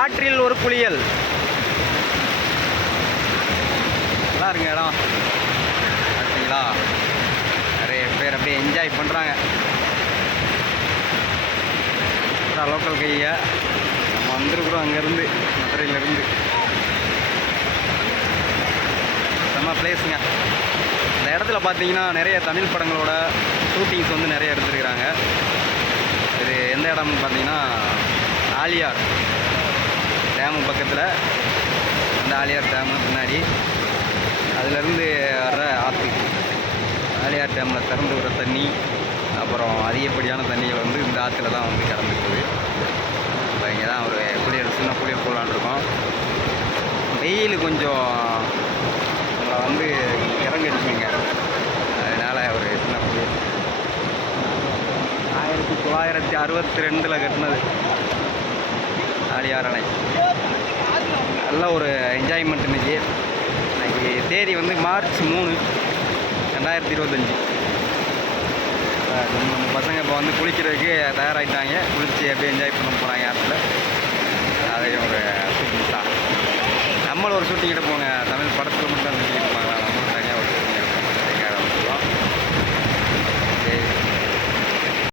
ஆற்றில் ஒரு குளியல். நல்லா இருங்க இடம். பார்த்தீங்களா நிறைய பேர் அப்படியே என்ஜாய் பண்ணுறாங்க லோக்கல் கையை நம்ம வந்துருக்குறோம் அங்கேருந்து மதுரையிலேருந்து. செம்ம பிளேஸுங்க இந்த இடத்துல பார்த்தீங்கன்னா நிறைய தமிழ் படங்களோட ஷூட்டிங்ஸ் வந்து நிறைய எடுத்துருக்குறாங்க. இது எந்த இடம்னு பார்த்தீங்கன்னா ஆலியார். டேமு பக்கத்தில் அந்த ஆலியார் டேமு பின்னாடி. அதுலேருந்து வர்ற ஆற்று ஆலியார் டேமில் திறந்து விடுற தண்ணி அப்புறம் அதிகப்படியான தண்ணிகள் வந்து இந்த ஆற்றுல தான் வந்து கலந்து இப்போ இங்கே தான் ஒரு குளியல் சின்ன குளியல் போகலான்னு இருக்கோம். வெயில் கொஞ்சம் நம்மளை வந்து இறங்கிடுச்சுங்க அதனால் ஒரு சின்ன குளியல் ஆயிரத்தி தொள்ளாயிரத்தி அறுபத்தி ரெண்டில் கட்டினது. ஆலியார் அணை. நல்ல ஒரு என்ஜாய்மெண்ட் இன்னைக்கு. இன்னைக்கு தேதி வந்து மார்ச் மூணு ரெண்டாயிரத்தி இருபத்தஞ்சி. நம்ம பசங்க இப்போ வந்து குளிக்கிறதுக்கு தயாராகிட்டாங்க குளிச்சு அப்படியே என்ஜாய் பண்ண போகிறாங்க ஆற்றுல அதே ஒரு ஷூட்டிங் தான். நம்மளும் ஒரு ஷூட்டிங் எடுப்போங்க